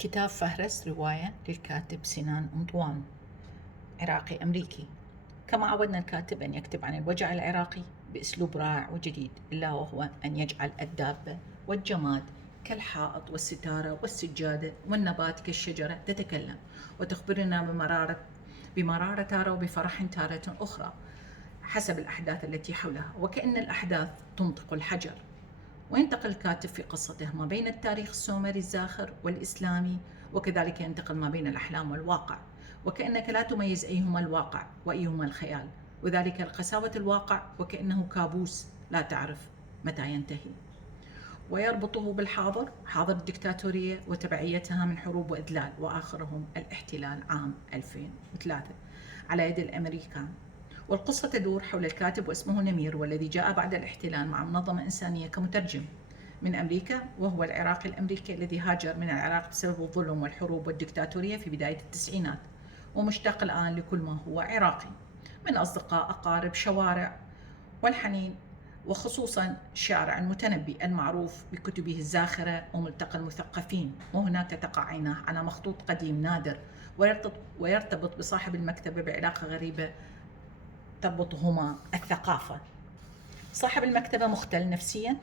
كتاب فهرس رواية للكاتب سنان أنطوان، عراقي أمريكي. كما عودنا الكاتب أن يكتب عن الوجع العراقي بأسلوب رائع وجديد، إلا وهو أن يجعل الدابة والجماد كالحائط والستارة والسجادة والنبات كالشجرة تتكلم وتخبرنا بمرارة تارة وبفرح تارة أخرى حسب الأحداث التي حولها، وكأن الأحداث تنطق الحجر. وينتقل الكاتب في قصته ما بين التاريخ السومري الزاخر والإسلامي، وكذلك ينتقل ما بين الأحلام والواقع، وكأنك لا تميز أيهما الواقع وأيهما الخيال، وذلك لقساوة الواقع وكأنه كابوس لا تعرف متى ينتهي. ويربطه بالحاضر، حاضر الدكتاتورية وتبعيتها من حروب وإذلال، وآخرهم الاحتلال عام 2003 على يد الأمريكان. والقصة تدور حول الكاتب واسمه نمير، والذي جاء بعد الاحتلال مع منظمة إنسانية كمترجم من أمريكا، وهو العراقي الأمريكي الذي هاجر من العراق بسبب الظلم والحروب والدكتاتورية في بداية التسعينات، ومشتاق الآن لكل ما هو عراقي من أصدقاء، أقارب، شوارع، والحنين، وخصوصا شارع المتنبي المعروف بكتبه الزاخرة وملتقى المثقفين. وهناك تقع عيناه على مخطوط قديم نادر، ويرتبط بصاحب المكتبة بعلاقة غريبة تربطهما الثقافة. صاحب المكتبة مختل نفسيا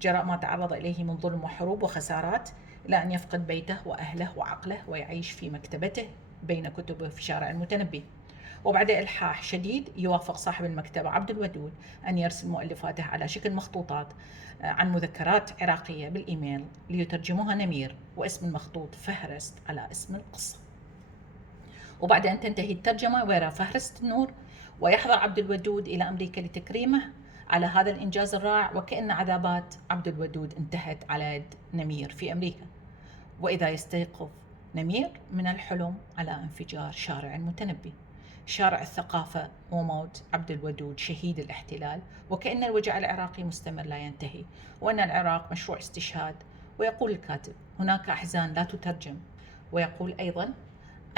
جراء ما تعرض إليه من ظلم وحروب وخسارات، إلى أن يفقد بيته وأهله وعقله ويعيش في مكتبته بين كتبه في شارع المتنبي. وبعد إلحاح شديد يوافق صاحب المكتبة عبد الودود أن يرسل مؤلفاته على شكل مخطوطات عن مذكرات عراقية بالإيميل ليترجمها نمير، واسم المخطوط فهرست على اسم القصة. وبعد أن تنتهي الترجمة ويرى فهرست النور، ويحضر عبد الودود إلى أمريكا لتكريمه على هذا الإنجاز الرائع، وكأن عذابات عبد الودود انتهت على يد نمير في أمريكا. وإذا يستيقظ نمير من الحلم على انفجار شارع المتنبي، شارع الثقافة، وموت عبد الودود شهيد الاحتلال، وكأن الوجع العراقي مستمر لا ينتهي، وأن العراق مشروع استشهاد. ويقول الكاتب: هناك أحزان لا تترجم. ويقول أيضا: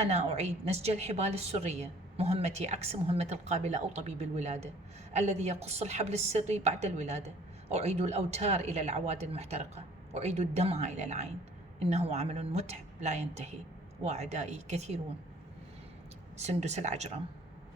أنا أعيد نسج الحبال السرية، مهمتي عكس مهمة القابلة أو طبيب الولادة الذي يقص الحبل السري بعد الولادة. أعيد الأوتار إلى العواد المحترقة، أعيد الدمعة إلى العين. إنه عمل متعب لا ينتهي، وأعدائي كثيرون. سندس العجرم.